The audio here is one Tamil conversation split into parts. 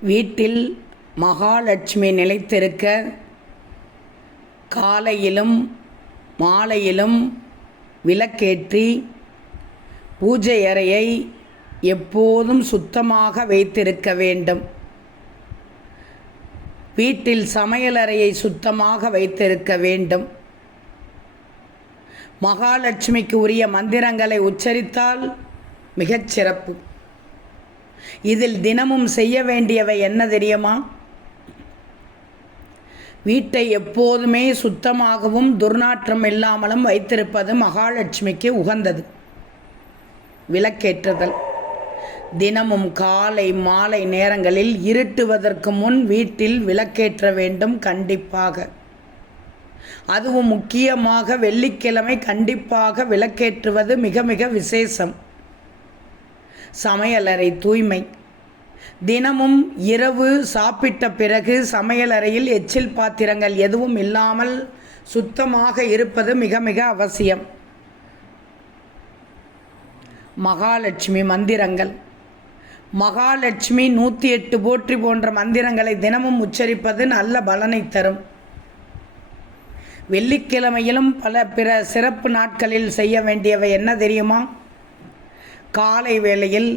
வீட்டில் மகாலட்சுமி நிலைத்திருக்க காலையிலும் மாலையிலும் விளக்கேற்றி பூஜை அறையை எப்போதும் சுத்தமாக வைத்திருக்க வேண்டும். வீட்டில் சமையலறையை சுத்தமாக வைத்திருக்க வேண்டும். மகாலட்சுமிக்கு உரிய மந்திரங்களை உச்சரித்தால் மிகச் சிறப்பு. இதில் தினமும் செய்ய வேண்டியவை என்ன தெரியுமா? வீட்டை எப்போதுமே சுத்தமாகவும் துர்நாற்றம் இல்லாமலும் வைத்திருப்பது மகாலட்சுமிக்கு உகந்தது. விளக்கேற்றுதல். தினமும் காலை மாலை நேரங்களில் இருட்டுவதற்கு முன் வீட்டில் விளக்கேற்ற வேண்டும் கண்டிப்பாக. அதுவும் முக்கியமாக வெள்ளிக்கிழமை கண்டிப்பாக விளக்கேற்றுவது மிக மிக விசேஷம். சமையலறை தூய்மை. தினமும் இரவு சாப்பிட்ட பிறகு சமையலறையில் எச்சில் பாத்திரங்கள் எதுவும் இல்லாமல் சுத்தமாக இருப்பது மிக மிக அவசியம். மகாலட்சுமி மந்திரங்கள். மகாலட்சுமி நூற்றி எட்டு போற்றி போன்ற மந்திரங்களை தினமும் உச்சரிப்பது நல்ல பலனை தரும். வெள்ளிக்கிழமையிலும் பல பிற சிறப்பு நாட்களில் செய்ய வேண்டியவை என்ன தெரியுமா? காலை வேளையில்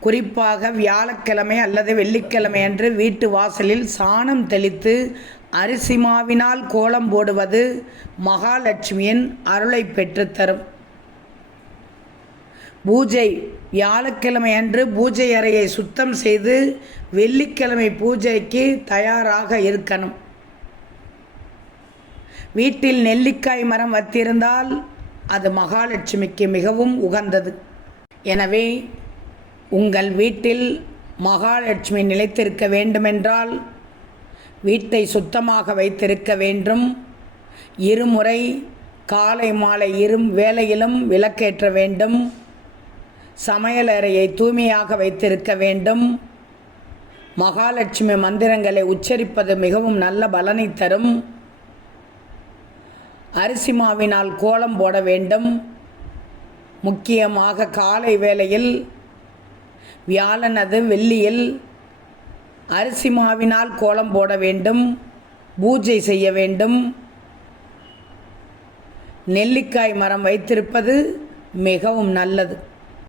குறிப்பாக வியாழக்கிழமை அல்லது வெள்ளிக்கிழமை அன்று வீட்டு வாசலில் சாணம் தெளித்து அரிசி மாவினால் கோலம் போடுவது மகாலட்சுமியின் அருளை பெற்றுத்தரும் பூஜை வியாழக்கிழமை அன்று பூஜை அறையை சுத்தம் செய்து வெள்ளிக்கிழமை பூஜைக்கு தயாராக இருக்கணும். வீட்டில் நெல்லிக்காய் மரம் வத்திருந்தால் அது மகாலட்சுமிக்கு மிகவும் உகந்தது. எனவே உங்கள் வீட்டில் மகாலட்சுமி நிலைத்திருக்க வேண்டுமென்றால் வீட்டை சுத்தமாக வைத்திருக்க வேண்டும். இருமுறை காலை மாலை இரும் வேலையிலும் விளக்கேற்ற வேண்டும். சமையலறையை தூய்மையாக வைத்திருக்க வேண்டும். மகாலட்சுமி மந்திரங்களை உச்சரிப்பது மிகவும் நல்ல பலனை தரும். அரிசி மாவினால் கோலம் போட வேண்டும். முக்கியமாக காலை வேளையில் வியாழனது வெள்ளியில் அரிசி மாவினால் கோலம் போட வேண்டும் பூஜை செய்ய வேண்டும். நெல்லிக்காய் மரம் வைத்திருப்பது மிகவும் நல்லது.